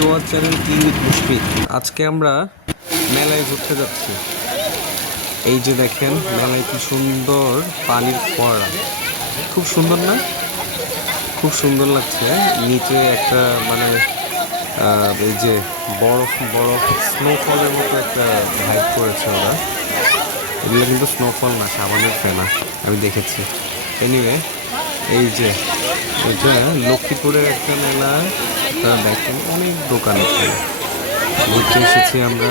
To our channel T with Mushfiq. আজকে আমরা মেলায় ঘুরতে যাচ্ছি। এই যে দেখেন মেলায় কি সুন্দর পানির ফোয়ারা, খুব সুন্দর না? খুব সুন্দর লাগছে। নিচে একটা মানে এই যে বরফ বরফ স্নোফলের মতো একটা ভাইব করেছে ওরা। এগুলো কিন্তু স্নোফল না, সাবানের ফেনা, আমি দেখেছি। এনিওয়ে, এই যে এটা লক্ষ্মীপুরের একটা মেলা। দেখেন অনেক দোকান আছে, ঘুরতে এসেছি আমরা।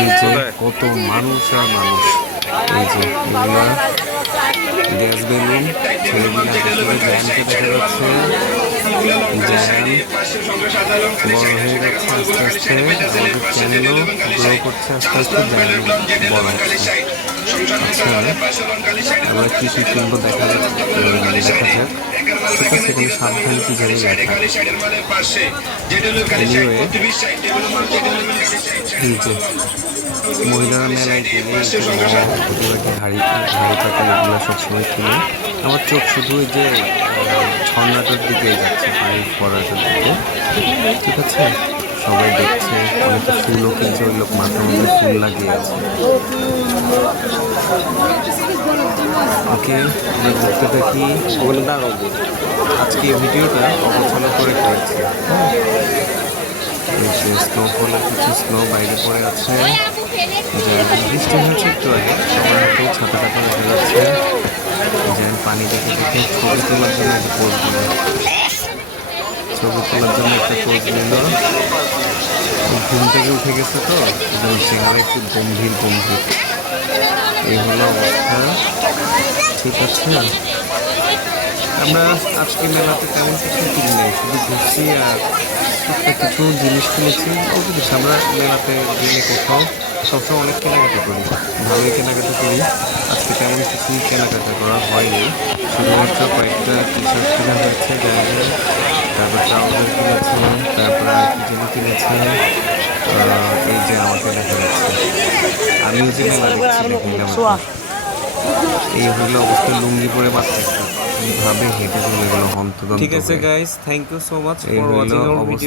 এই যে কত মানুষ আর মানুষ। এই যে এগুলা গ্যাস বেলুন, ছেলেগুলা ভিতরে জ্যানকে দেখা যাচ্ছে। জ্যান বড় হয়ে যাচ্ছে আস্তে আস্তে, আমাদের চ্যানেলও গ্রো করছে আস্তে আস্তে, জ্যান বড় হচ্ছে। আচ্ছা, আমরা কি কি কিনবো দেখা যাক। ঠিক আছে, এখানে সাবধান কি জানি লেখা। এনিওয়ে, এই যে মহিলারা মেলায় গেলে হাড়ি পাতিল এগুলো সবসময় কিনে। আমার চোখ শুধু ওই যে ঝর্ণাটার দিকে যাচ্ছে, পানির ফোয়ারাটার দিকে। ঠিক আছে, সবাই দেখছে, অনেকে ফুলও কিনছে, ওই লোক মাথার মধ্যে ফুল লাগিয়ে আছে। ওকে, আমরা ঘুরতে থাকি। ওগুলো দাঁড়াবো। আজকে এই ভিডিওটা অবচনা করে করেছি। স্নোফলের কিছু স্নো বাইরে পড়ে আছে। বৃষ্টি হয়েছে একটু আগে, সবার হাতে ছাতা টাতা দেখা যাচ্ছে। যেন পানি দেখে দেখে ছবি তোলার জন্য একটা পোজ দিল। ঘুম থেকে উঠে গেছে তো, চেহারা একটু গম্ভীর গম্ভীর। এই হলো অবস্থা। ঠিক আছে, আমরা আজকে মেলাতে তেমন কিছু কিনি নাই, শুধু ঘুরছি আর টুকটাক কিছু জিনিস কিনেছি। ওকে কিছু আমরা মেলাতে গেলে কোথাও সবসময় অনেক কেনাকাটা করি, ভালোই কেনাকাটা করি। আজকে তেমন কিছুই কেনাকাটা করা হয়নি, শুধুমাত্র কয়েকটা টি শার্ট কেনা হয়েছে জায়গায়, তারপর ট্রাউজার কিনেছে, তারপর আর কি যেন কিনেছে। এই যে আমাকে দেখা যাচ্ছে, আমিও যে মেলা দেখছি দেখলাম। এই হইলো অবস্থা, লুঙ্গি পরে বাচ্চা কিভাবে হেঁটে চলে গেল হন্তদন্ত। ঠিক আছে guys, thank you so much for watching our video.